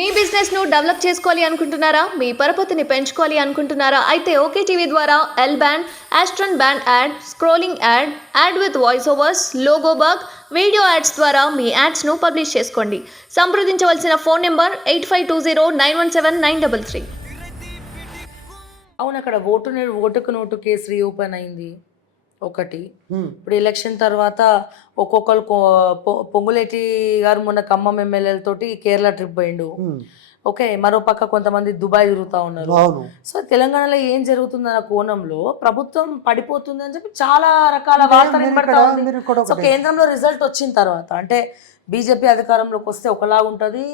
మీ business ను develop చేసుకోవాలి అనుకుంటున్నారా? మీ పరపతిని పెంచుకోవాలి అనుకుంటున్నారా? అయితే ఓకే టీవీ ద్వారా ఎల్ బ్యాండ్, ఆస్ట్రన్ band ad, scrolling ad, ad with voice overs, logo bug, video ads ద్వారా మీ యాడ్స్ ను పబ్లిష్ చేసుకోండి. సంప్రదించవలసిన ఫోన్ నెంబర్ 8520917933. అవును, అక్కడ ఓటుకు నోటు కేసు రీఓపెన్ అయింది ఒకటి. ఇప్పుడు ఎలక్షన్ తర్వాత ఒక్కొక్కరు పొంగులేటి గారు మొన్న ఖమ్మం ఎమ్మెల్యేలతోటి కేరళ ట్రిప్ పోయిండు. ఓకే, మరో పక్క కొంతమంది దుబాయ్ తిరుగుతూ ఉన్నారు. సో తెలంగాణలో ఏం జరుగుతుందన్న కోణంలో ప్రభుత్వం పడిపోతుంది అని చెప్పి చాలా రకాల వార్తలు వినబడతా ఉంది. సో కేంద్రంలో రిజల్ట్ వచ్చిన తర్వాత అంటే బీజేపీ అధికారంలోకి వస్తే ఒకలా ఉంటుంది,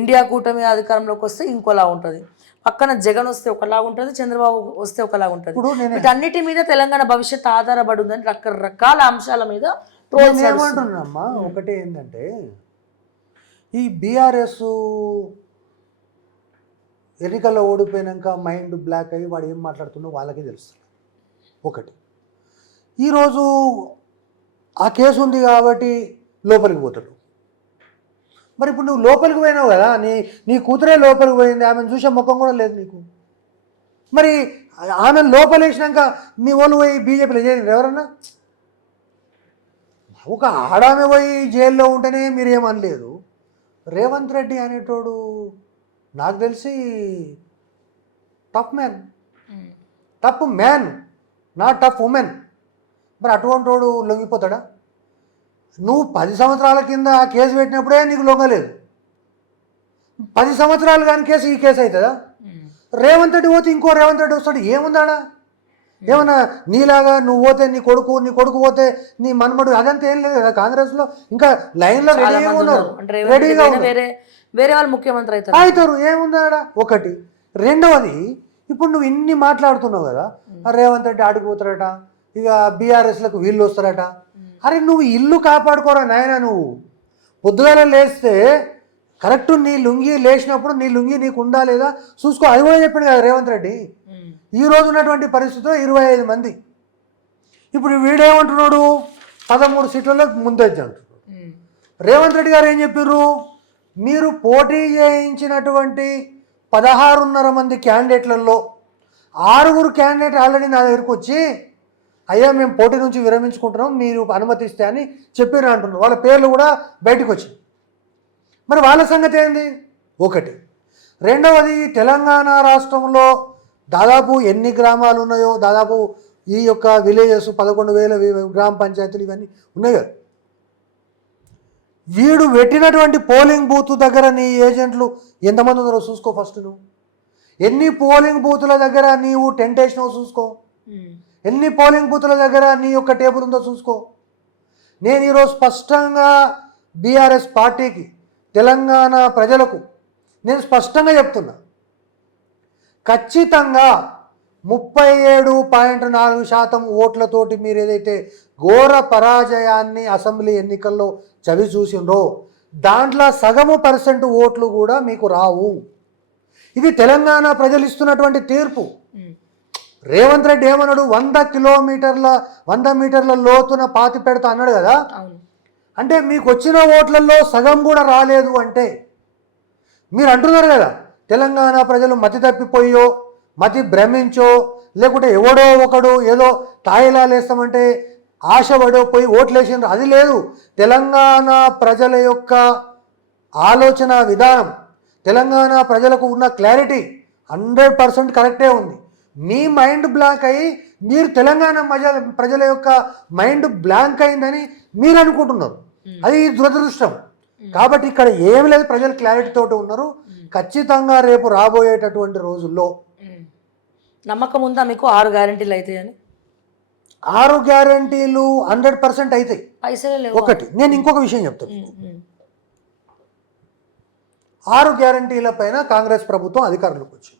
ఇండియా కూటమి అధికారంలోకి వస్తే ఇంకోలా ఉంటుంది, పక్కన జగన్ వస్తే ఒకలా ఉంటుంది, చంద్రబాబు వస్తే ఒకలా ఉంటుంది. వీటన్నిటి మీద తెలంగాణ భవిష్యత్తు ఆధారపడి ఉందని రకరకాల అంశాల మీద ఏమంటున్నామ్మా. ఒకటి ఏంటంటే ఈ బీఆర్ఎస్ ఎన్నికల్లో ఓడిపోయాక మైండ్ బ్లాక్ అయ్యి వాడు ఏం మాట్లాడుతుందో వాళ్ళకే తెలుస్తుంది. ఒకటి ఈరోజు ఆ కేసు ఉంది కాబట్టి లోపలికి పోతాడు. మరి ఇప్పుడు నువ్వు లోపలికి పోయినావు కదా, నీ కూతురే లోపలికి పోయింది, ఆమెను చూసే ముఖం కూడా లేదు నీకు. మరి ఆమెను లోపలేసినాక మీ వాళ్ళు పోయి బీజేపీలో చేయండి ఎవరన్నా? ఒక ఆడామె పోయి జైల్లో ఉంటేనే మీరు ఏమనలేదు. రేవంత్ రెడ్డి అనేటోడు నాకు తెలిసి tough man, not tough women. మరి అటువంటి వాడు లొంగిపోతాడా? నువ్వు 10 సంవత్సరాల కింద ఆ కేసు పెట్టినప్పుడే నీకు లొంగలేదు. 10 సంవత్సరాలు కానీ కేసు ఈ కేసు అవుతుందా? రేవంత్ రెడ్డి పోతే ఇంకో రేవంత్ రెడ్డి వస్తాడు. ఏముందాడా? ఏమన్నా నీలాగా నువ్వు పోతే నీ కొడుకు పోతే నీ మన్మడు అదంతా ఏం లేదు కదా. కాంగ్రెస్లో ఇంకా లైన్లో రెడీగా ఉన్నారు, రెడీగా వేరే వాళ్ళు ముఖ్యమంత్రి అవుతారు. ఏముందాడా? ఒకటి. రెండవది, ఇప్పుడు నువ్వు ఇన్ని మాట్లాడుతున్నావు కదా, రేవంత్ రెడ్డి ఆడిపోతారట, ఇక బీఆర్ఎస్లకు వీళ్ళు వస్తారట. అరే నువ్వు ఇల్లు కాపాడుకోరా నాయన. నువ్వు పొద్దుగాల లేస్తే కరెక్ట్ నీ లుంగి లేచినప్పుడు నీ లుంగి నీకు ఉందా లేదా చూసుకో. అది కూడా చెప్పాడు కదా రేవంత్ రెడ్డి. ఈరోజు ఉన్నటువంటి పరిస్థితిలో 25 మంది. ఇప్పుడు వీడేమంటున్నాడు? 13 సీట్లలో ముందొచ్చి అంటున్నాడు. రేవంత్ రెడ్డి గారు ఏం చెప్పారు? మీరు పోటీ చేయించినటువంటి 16.5 మంది క్యాండిడేట్లలో 6 క్యాండిడేట్ ఆల్రెడీ నా దగ్గరకు వచ్చి అయ్యా మేము పోటీ నుంచి విరమించుకుంటున్నాం, మీరు అనుమతిస్తే అని చెప్పారు అంటున్నారు. వాళ్ళ పేర్లు కూడా బయటకు వచ్చాయి. మరి వాళ్ళ సంగతి ఏంది? ఒకటి. రెండవది, తెలంగాణ రాష్ట్రంలో దాదాపు ఎన్ని గ్రామాలు ఉన్నాయో, దాదాపు ఈ యొక్క విలేజెస్ 11,000 గ్రామ పంచాయతీలు ఇవన్నీ ఉన్నాయి కదా. వీడు పెట్టినటువంటి పోలింగ్ బూత్ దగ్గర నీ ఏజెంట్లు ఎంతమంది ఉన్నారో చూసుకో. ఫస్ట్ నువ్వు ఎన్ని పోలింగ్ బూతుల దగ్గర నీవు టెంట్ వేసినావు చూసుకో. ఎన్ని పోలింగ్ బూతుల దగ్గర నీ యొక్క టేబుల్ ఉందో చూసుకో. నేను ఈరోజు స్పష్టంగా బీఆర్ఎస్ పార్టీకి, తెలంగాణ ప్రజలకు నేను స్పష్టంగా చెప్తున్నా, ఖచ్చితంగా 37.4% ఓట్లతోటి మీరు ఏదైతే ఘోర పరాజయాన్ని అసెంబ్లీ ఎన్నికల్లో చవి చూసిండ్రో దాంట్లో సగము % ఓట్లు కూడా మీకు రావు. ఇది తెలంగాణ ప్రజలు ఇస్తున్నటువంటి తీర్పు. రేవంత్ రెడ్డి ఏమన్నాడు? 100 మీటర్ల లోతున పాతి పెడతా అన్నాడు కదా. అంటే మీకు వచ్చిన ఓట్లలో సగం కూడా రాలేదు అంటే మీరు అంటున్నారు కదా తెలంగాణ ప్రజలు మతి తప్పిపోయో, మతి భ్రమించో, లేకుంటే ఎవడో ఒకడు ఏదో తాయిలాలేస్తామంటే ఆశపడో పోయి ఓట్లేసిండ్రు. అది లేదు. తెలంగాణ ప్రజల యొక్క ఆలోచన విధానం, తెలంగాణ ప్రజలకు ఉన్న క్లారిటీ 100% కరెక్టే ఉంది. మీ మైండ్ బ్లాంక్ అయ్యి మీరు తెలంగాణ ప్రజల యొక్క మైండ్ బ్లాంక్ అయిందని మీరు అనుకుంటున్నారు. అది దురదృష్టం. కాబట్టి ఇక్కడ ఏమి లేదు, ప్రజలు క్లారిటీ తోటి ఉన్నారు. ఖచ్చితంగా రేపు రాబోయేటటువంటి రోజుల్లో నమ్మకం ఉందా మీకు 6 గ్యారెంటీలు అవుతాయని? 6 గ్యారెంటీలు 100% అవుతాయి. ఒకటి. నేను ఇంకొక విషయం చెప్తాను. 6 గ్యారెంటీల పైన కాంగ్రెస్ ప్రభుత్వం అధికారంలోకి వచ్చింది.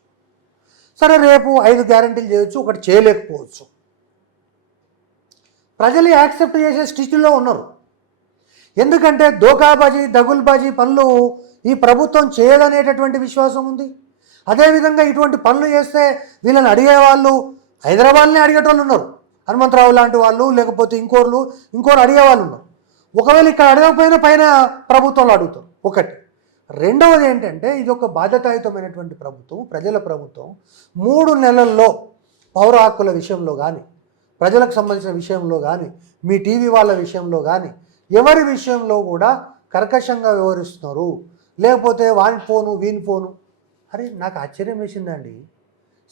సరే, రేపు 5 గ్యారెంటీలు చేయొచ్చు, ఒకటి చేయలేకపోవచ్చు. ప్రజలు యాక్సెప్ట్ చేసే స్థితిలో ఉన్నారు. ఎందుకంటే దోకాబాజీ, దగుల్బాజీ పనులు ఈ ప్రభుత్వం చేయదనేటటువంటి విశ్వాసం ఉంది. అదేవిధంగా ఇటువంటి పనులు చేస్తే వీళ్ళని అడిగేవాళ్ళు హైదరాబాద్నే అడిగేటోళ్ళు ఉన్నారు. హనుమంతరావు లాంటి వాళ్ళు, లేకపోతే ఇంకోరు అడిగేవాళ్ళు ఉన్నారు. ఒకవేళ ఇక్కడ అడగకపోయినా పైన ప్రభుత్వంలో అడుగుతారు. ఒకటి. రెండవది ఏంటంటే ఇది ఒక బాధ్యతాయుతమైనటువంటి ప్రభుత్వం, ప్రజల ప్రభుత్వం. 3 నెలల్లో పౌర హక్కుల విషయంలో కానీ, ప్రజలకు సంబంధించిన విషయంలో కానీ, మీ టీవీ వాళ్ళ విషయంలో కానీ, ఎవరి విషయంలో కూడా కర్కశంగా వ్యవహరిస్తున్నారు. లేకపోతే వాని ఫోను వీని ఫోను. అరే నాకు ఆశ్చర్యం వేసిందండి,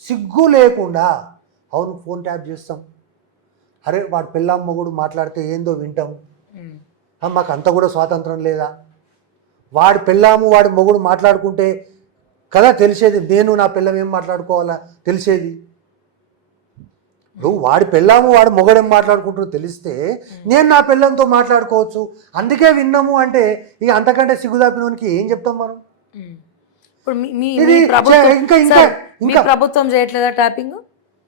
సిగ్గు లేకుండా అవును ఫోన్ ట్యాప్ చేస్తాం, అరే వాడు పిల్లం మొగుడు మాట్లాడితే ఏందో వింటాం, మాకు అంత కూడా స్వాతంత్రం లేదా? వాడి పిల్లాము వాడి మొగుడు మాట్లాడుకుంటే కదా తెలిసేది, నేను నా పిల్లం ఏం మాట్లాడుకోవాలా తెలిసేది. ఇప్పుడు వాడి పిల్లాము వాడి మొగడేం మాట్లాడుకుంటారో తెలిస్తే నేను నా పిల్లంతో మాట్లాడుకోవచ్చు. అందుకే విన్నాము అంటే ఇక అంతకంటే సిగ్గుదాపినోనికి ఏం చెప్తాం మనం? ఇప్పుడు ఇది ఇంకా ప్రభుత్వం చేయట్లేదా ట్యాపింగ్?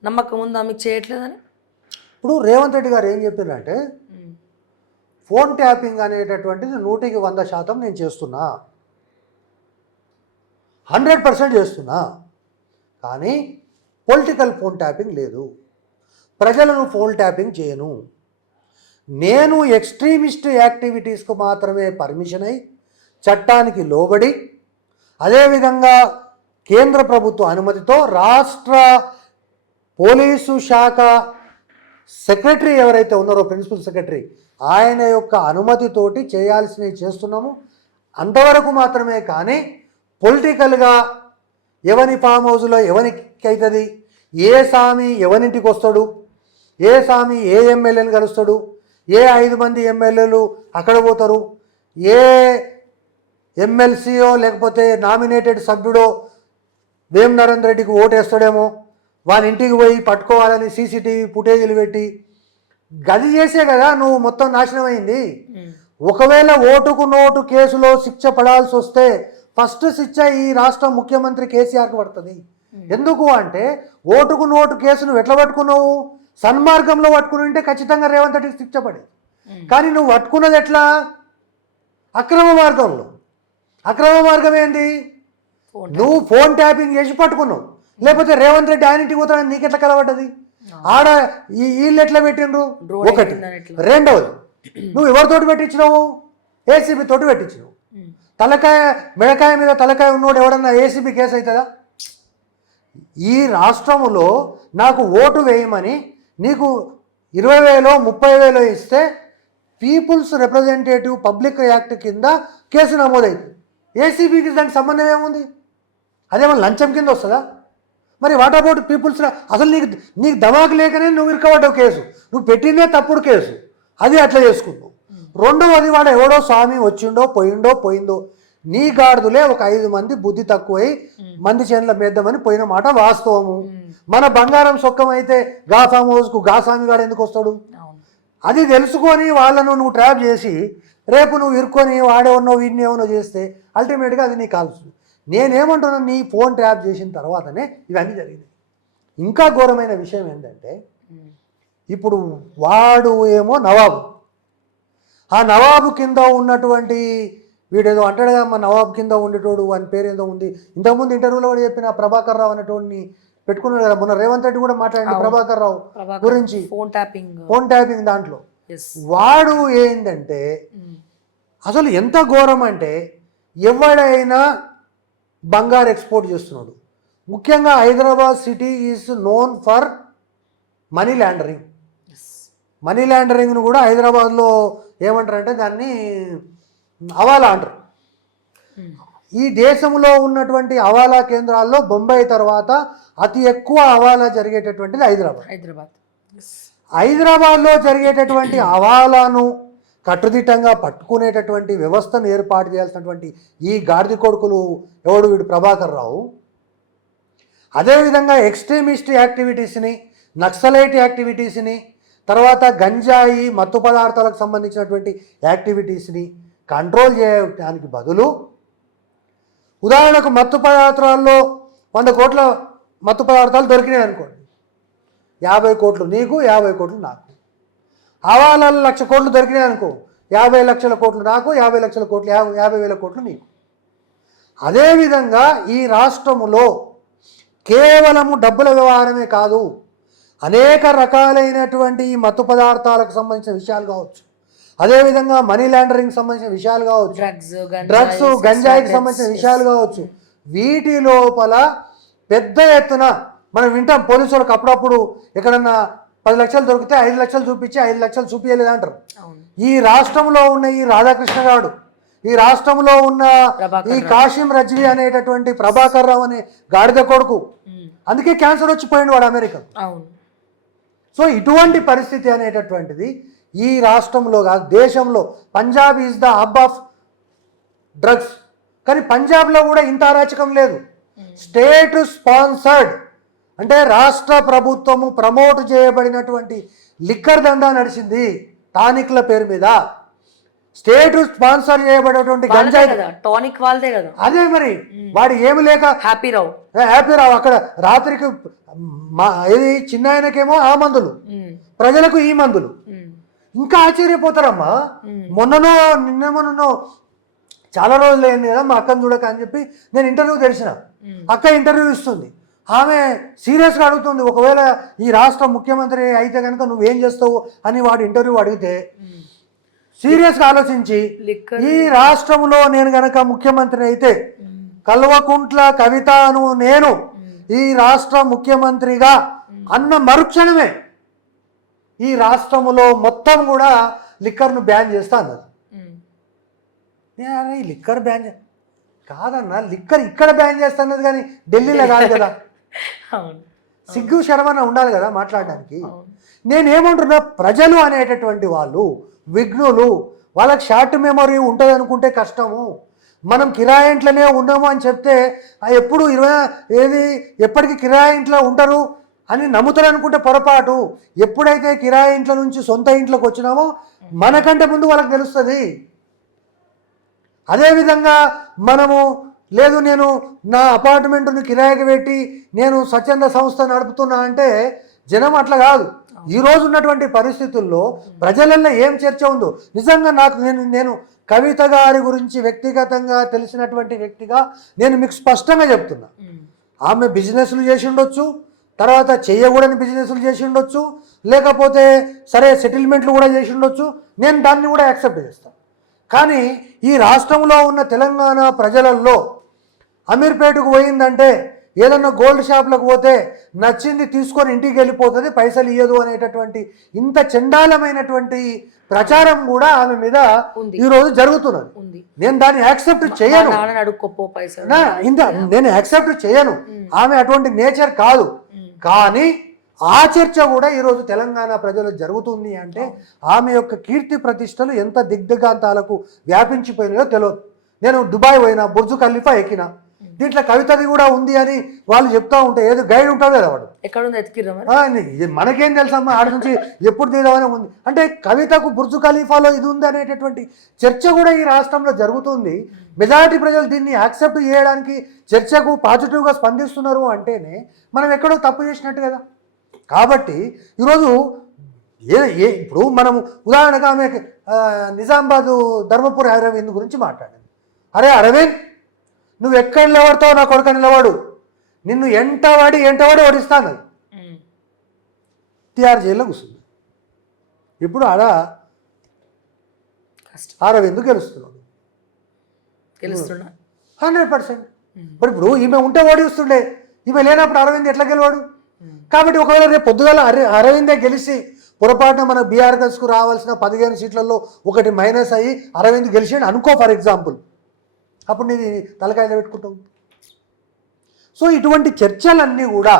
నమ్మకం ఉందా మీకు చేయట్లేదని? ఇప్పుడు రేవంత్ రెడ్డి గారు ఏం చెప్పారంటే ఫోన్ ట్యాపింగ్ అనేటటువంటిది 100% నేను చేస్తున్నా, 100% చేస్తున్నా, కానీ పొలిటికల్ ఫోన్ ట్యాపింగ్ లేదు, ప్రజలను ఫోన్ ట్యాపింగ్ చేయను, నేను ఎక్స్ట్రీమిస్ట్ యాక్టివిటీస్కు మాత్రమే పర్మిషన్ అయి చట్టానికి లోబడి అదేవిధంగా కేంద్ర ప్రభుత్వ అనుమతితో రాష్ట్ర పోలీసు శాఖ సెక్రటరీ ఎవరైతే ఉన్నారో ప్రిన్సిపల్ సెక్రటరీ ఆయన యొక్క అనుమతితోటి చేయాల్సినవి చేస్తున్నాము. అంతవరకు మాత్రమే, కానీ పొలిటికల్గా ఎవని ఫామ్ హౌస్లో ఎవరికి అవుతుంది, ఏ స్వామి ఎవరింటికి వస్తాడు, ఏ స్వామి ఏ ఎమ్మెల్యేని కలుస్తాడు, ఏ 5 మంది ఎమ్మెల్యేలు అక్కడ పోతారు, ఏ ఎమ్మెల్సీయో లేకపోతే నామినేటెడ్ సభ్యుడో వేం నరేంద్ర రెడ్డికి ఓటేస్తాడేమో వాని ఇంటికి పోయి పట్టుకోవాలని సీసీటీవీ ఫుటేజీలు పెట్టి గది చేసే కదా నువ్వు మొత్తం నాశనం అయింది. ఒకవేళ ఓటుకు నోటు కేసులో శిక్ష పడాల్సి వస్తే ఫస్ట్ శిక్ష ఈ రాష్ట్ర ముఖ్యమంత్రి కేసీఆర్కి పడుతుంది. ఎందుకు అంటే ఓటుకు నోటు కేసును ఎట్లా పట్టుకున్నావు? సన్మార్గంలో పట్టుకుని ఉంటే ఖచ్చితంగా రేవంత్ రెడ్డికి శిక్ష పడేది. కానీ నువ్వు పట్టుకున్నది ఎట్లా? అక్రమ మార్గంలో. అక్రమ మార్గం ఏంది? నువ్వు ఫోన్ ట్యాపింగ్ చేసి పట్టుకున్నావు. లేకపోతే రేవంత్ రెడ్డి ఆయన ఇంటికి పోతాడని నీకెట్లా కలబడ్డది? ఆడ వీళ్ళు ఎట్లా పెట్టిండ్రు? ఒకటి. రెండవది, నువ్వు ఎవరితోటి పెట్టించినావు? ఏసీబీ తోటి పెట్టించినావు. తలకాయ మెడకాయ మీద తలకాయ ఉన్నోడు ఎవడన్నా ఏసీబీ కేసు అవుతుందా? ఈ రాష్ట్రములో నాకు ఓటు వేయమని నీకు 20,000 30,000 ఇస్తే పీపుల్స్ రిప్రజెంటేటివ్ పబ్లిక్ యాక్ట్ కింద కేసు నమోదైంది. ఏసీబీకి దానికి సంబంధం ఏముంది? అదేమో లంచం కింద వస్తుందా? మరి వాట్ అబౌట్ పీపుల్స్? అసలు నీకు దమాకు లేకనే నువ్వు ఇరుకబడ్డావు కేసు, నువ్వు పెట్టిందే తప్పుడు కేసు, అది అట్లా చేసుకున్నావు. రెండవది, వాడు ఎవడో స్వామి వచ్చిండో పోయిందో నీ గాడిదలే ఒక 5 మంది బుద్ధి తక్కువై మంది చేనుల మేద్దామని పోయిన మాట వాస్తవము. మన బంగారం సొక్కం అయితే గా ఫామ్ హౌస్కు గా స్వామి గాడు ఎందుకు వస్తాడు? అది తెలుసుకొని వాళ్ళను నువ్వు ట్రాప్ చేసి రేపు నువ్వు ఇరుక్కొని వాడేవన్నో వీడిని ఏమన్నో చేస్తే అల్టిమేట్గా అది నీకు కాల్స్తుంది. నేనేమంటున్నాను, నీ ఫోన్ ట్యాప్ చేసిన తర్వాతనే ఇవన్నీ జరిగింది. ఇంకా ఘోరమైన విషయం ఏంటంటే ఇప్పుడు వాడు ఏమో నవాబు, ఆ నవాబు కింద ఉన్నటువంటి వీడేదో అంటాడుగా, మా నవాబు కింద ఉండేటోడు అని పేరు ఏదో ఉంది. ఇంతకుముందు ఇంటర్వ్యూలో కూడా చెప్పిన ప్రభాకర్ రావు అనేటోడిని పెట్టుకున్నాడు కదా, మొన్న రేవంత్ రెడ్డి కూడా మాట్లాడి ప్రభాకర్ రావు గురించి ఫోన్ ట్యాపింగ్ దాంట్లో. వాడు ఏంటంటే అసలు ఎంత ఘోరం అంటే ఎవడైనా బంగారు ఎక్స్పోర్ట్ చేస్తున్నాడు. ముఖ్యంగా Hyderabad city is known for money laundering. Money లాండరింగ్ను కూడా హైదరాబాద్లో ఏమంటారంటే దాన్ని హవాలా అంటారు. ఈ దేశంలో ఉన్నటువంటి హవాలా కేంద్రాల్లో బొంబాయి తర్వాత అతి ఎక్కువ హవాలా జరిగేటటువంటిది హైదరాబాద్లో జరిగేటటువంటి హవాలాను కట్టుదిట్టంగా పట్టుకునేటటువంటి వ్యవస్థను ఏర్పాటు చేయాల్సినటువంటి ఈ గాడిద కొడుకులు ఎవడు వీడు ప్రభాకర్ రావు. అదేవిధంగా ఎక్స్ట్రీమిస్ట్ యాక్టివిటీస్ని, నక్సలైట్ యాక్టివిటీస్ని, తర్వాత గంజాయి మత్తు పదార్థాలకు సంబంధించినటువంటి యాక్టివిటీస్ని కంట్రోల్ చేయడానికి బదులు, ఉదాహరణకు మత్తు పదార్థాల్లో 100 కోట్ల మత్తు పదార్థాలు దొరికినాయి అనుకోండి, 50 కోట్లు నీకు 50 కోట్లు నాకు. హవాలాలు 1,00,000 కోట్లు దొరికినాయి అనుకో, 50 లక్షల కోట్లు నాకు, 50 లక్షల కోట్లు 50,000 కోట్లు నీకు. అదేవిధంగా ఈ రాష్ట్రములో కేవలము డబ్బుల వ్యవహారమే కాదు, అనేక రకాలైనటువంటి ఈ మత్తు పదార్థాలకు సంబంధించిన విషయాలు కావచ్చు, అదేవిధంగా మనీ లాండరింగ్ సంబంధించిన విషయాలు కావచ్చు, డ్రగ్స్ గంజాయికి సంబంధించిన విషయాలు కావచ్చు, వీటి లోపల పెద్ద ఎత్తున మనం వింటాం. పోలీసు వాళ్ళకి అప్పుడప్పుడు ఎక్కడన్నా 10 లక్షలు దొరికితే 5 లక్షలు చూపించి 5 లక్షలు చూపించలేదు అంటారు. ఈ రాష్ట్రంలో ఉన్న ఈ రాధాకృష్ణ గారు, ఈ రాష్ట్రంలో ఉన్న ఈ కాశీం రజ్వీ అనేటటువంటి ప్రభాకర్ రావు అనే గాడిద కొడుకు, అందుకే క్యాన్సర్ వచ్చిపోయింది వాడు అమెరికా. సో ఇటువంటి పరిస్థితి అనేటటువంటిది ఈ రాష్ట్రంలో కాదు, దేశంలో. Punjab is the hub of drugs, కానీ పంజాబ్లో కూడా ఇంత అరాచకం లేదు. స్టేట్ స్పాన్సర్డ్ అంటే రాష్ట్ర ప్రభుత్వము ప్రమోట్ చేయబడినటువంటి లిక్కర్ దందా నడిచింది టానిక్ల పేరు మీద. స్టేట్ స్పాన్సర్ చేయబడినటువంటి గంజాయి టానిక్ వాళ్ళదే కదా. అదే మరి వాడు ఏమి లేక హ్యాపీ రావు అక్కడ రాత్రికి ఇది చిన్న ఆయనకేమో ఆ మందులు, ప్రజలకు ఈ మందులు. ఇంకా ఆశ్చర్యపోతారమ్మా. నిన్నమొన్నో చాలా రోజులు అయింది కదా మా అక్కను చూడక అని చెప్పి నేను ఇంటర్వ్యూ తెరిచిన. అక్క ఇంటర్వ్యూ ఇస్తుంది, ఆమె సీరియస్గా అడుగుతుంది, ఒకవేళ ఈ రాష్ట్ర ముఖ్యమంత్రి అయితే కనుక నువ్వేం చేస్తావు అని వాడు ఇంటర్వ్యూ అడిగితే సీరియస్గా ఆలోచించి, ఈ రాష్ట్రంలో నేను గనక ముఖ్యమంత్రి అయితే కల్వకుంట్ల కవితను నేను ఈ రాష్ట్ర ముఖ్యమంత్రిగా అన్న మరుక్షణమే ఈ రాష్ట్రంలో మొత్తం కూడా లిక్కర్ను బ్యాన్ చేస్తా అన్నది. ఈ లిక్కర్ బ్యాన్ కాదన్నా, లిక్కర్ ఇక్కడ బ్యాన్ చేస్తా అన్నది కానీ ఢిల్లీలో కాదు కదా. సిగ్గు శర్మన ఉండాలి కదా మాట్లాడడానికి. నేనేమంటున్నా, ప్రజలు అనేటటువంటి వాళ్ళు విఘ్నులు, వాళ్ళకి షార్ట్ మెమొరీ ఉంటుంది అనుకుంటే కష్టము. మనం కిరాయి ఇంట్లోనే ఉన్నాము అని చెప్తే ఎప్పుడు ఎప్పటికీ కిరాయి ఇంట్లో ఉంటారు అని నమ్ముతారు అనుకుంటే పొరపాటు. ఎప్పుడైతే కిరాయి ఇంట్లో నుంచి సొంత ఇంట్లోకి వచ్చినామో మనకంటే ముందు వాళ్ళకి తెలుస్తుంది. అదేవిధంగా మనము లేదు నేను నా అపార్ట్మెంట్ను కిరాయికి పెట్టి నేను స్వచ్ఛంద సంస్థ నడుపుతున్నా అంటే జనం అట్లా కాదు. ఈరోజు ఉన్నటువంటి పరిస్థితుల్లో ప్రజలలో ఏం చర్చ ఉందో నిజంగా నేను కవిత గారి గురించి వ్యక్తిగతంగా తెలిసినటువంటి వ్యక్తిగా నేను మీకు స్పష్టంగా చెప్తున్నా. ఆమె బిజినెస్లు చేసి ఉండొచ్చు, తర్వాత చేయకూడని బిజినెస్లు చేసి ఉండొచ్చు, లేకపోతే సరే సెటిల్మెంట్లు కూడా చేసి ఉండొచ్చు, నేను దాన్ని కూడా యాక్సెప్ట్ చేస్తాను. కానీ ఈ రాష్ట్రంలో ఉన్న తెలంగాణ ప్రజలలో అమీర్పేటకు పోయిందంటే ఏదన్నా గోల్డ్ షాప్లకు పోతే నచ్చింది తీసుకొని ఇంటికి వెళ్ళిపోతుంది, పైసలు ఇయ్యదు అనేటటువంటి ఇంత చండాలమైనటువంటి ప్రచారం కూడా ఆమె మీద ఈరోజు జరుగుతున్నది. నేను దాన్ని యాక్సెప్ట్ చేయను, నేను యాక్సెప్ట్ చేయను. ఆమె అటువంటి నేచర్ కాదు. కానీ ఆ చర్చ కూడా ఈరోజు తెలంగాణ ప్రజలు జరుగుతుంది అంటే ఆమె యొక్క కీర్తి ప్రతిష్టలు ఎంత దిగ్దిగాంతాలకు వ్యాపించిపోయినాయో తెలియదు. నేను దుబాయ్ పోయినా, బుర్జు ఖలీఫా ఎక్కినా, దీంట్లో కవితది కూడా ఉంది అని వాళ్ళు చెప్తా ఉంటే ఏదో గైడ్ ఉంటుంది కదా వాడు ఎక్కడ మనకేం తెలుసమ్మా ఆడ నుంచి ఎప్పుడు తీయడమని ఉంది అంటే కవితకు బుర్జు ఖలీఫాలో ఇది ఉంది అనేటటువంటి చర్చ కూడా ఈ రాష్ట్రంలో జరుగుతుంది. మెజారిటీ ప్రజలు దీన్ని యాక్సెప్ట్ చేయడానికి చర్చకు పాజిటివ్గా స్పందిస్తున్నారు అంటేనే మనం ఎక్కడో తప్పు చేసినట్టు కదా. కాబట్టి ఈరోజు ఇప్పుడు మనం ఉదాహరణగా ఆమె నిజామాబాదు ధర్మపురి అరవింద్ గురించి మాట్లాడింది. అరే అరవింద్, నువ్వు ఎక్కడ నిలబడతావు నా కొడుకు నిలబడు, నిన్ను ఎంటవాడి ఓడిస్తాను. టిఆర్ జైల్లో కూర్చుంది. ఇప్పుడు ఆడ అరవింద్ గెలుస్తున్నాడు 100%. ఇప్పుడు ఈమె ఉంటే ఓడిస్తుండే, ఈమె లేనప్పుడు అరవింద్ ఎట్లా గెలవాడు? కాబట్టి ఒకవేళ రేపు పొద్దుగాల అరవిందే గెలిచి పొరపాటున మన బీఆర్ఎస్కు రావాల్సిన 15 సీట్లలో ఒకటి మైనస్ అయ్యి అరవింద్ గెలిచాడు అనుకో ఫర్ ఎగ్జాంపుల్, అప్పుడు నీది తలకాయలో పెట్టుకుంటావు. సో ఇటువంటి చర్చలన్నీ కూడా.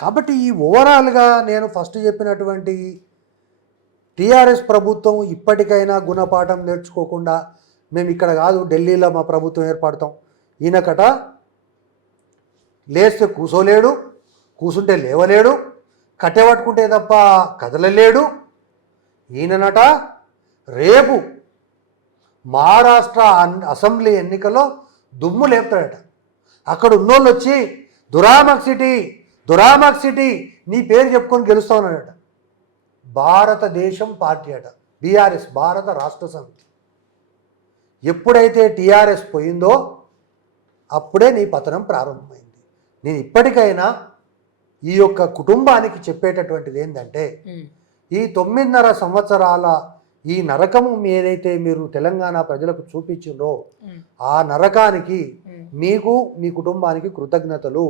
కాబట్టి ఈ ఓవరాల్గా నేను ఫస్ట్ చెప్పినటువంటి టీఆర్ఎస్ ప్రభుత్వం ఇప్పటికైనా గుణపాఠం నేర్చుకోకుండా మేము ఇక్కడ కాదు ఢిల్లీలో మా ప్రభుత్వం ఏర్పడతాం, ఈయనకట లేస్తే కూసోలేడు, కూసుంటే లేవలేడు, కట్టెపట్టుకుంటే తప్ప కదలలేడు, ఈయననట రేపు మహారాష్ట్ర అసెంబ్లీ ఎన్నికల్లో దుమ్ము లేపుతాడట. అక్కడ ఉన్నోళ్ళు వచ్చి దురామక్ సిటీ నీ పేరు చెప్పుకొని గెలుస్తా ఉన్నాడట. భారతదేశం పార్టీ అట, బీఆర్ఎస్, భారత రాష్ట్ర సమితి. ఎప్పుడైతే టీఆర్ఎస్ పోయిందో అప్పుడే నీ పతనం ప్రారంభమైంది. నేను ఇప్పటికైనా ఈ యొక్క కుటుంబానికి చెప్పేటటువంటిది ఏంటంటే ఈ 9.5 సంవత్సరాల ఈ నరకము ఏదైతే మీరు తెలంగాణ ప్రజలకు చూపించిండ్రో ఆ నరకానికి మీకు మీ కుటుంబానికి కృతజ్ఞతలు.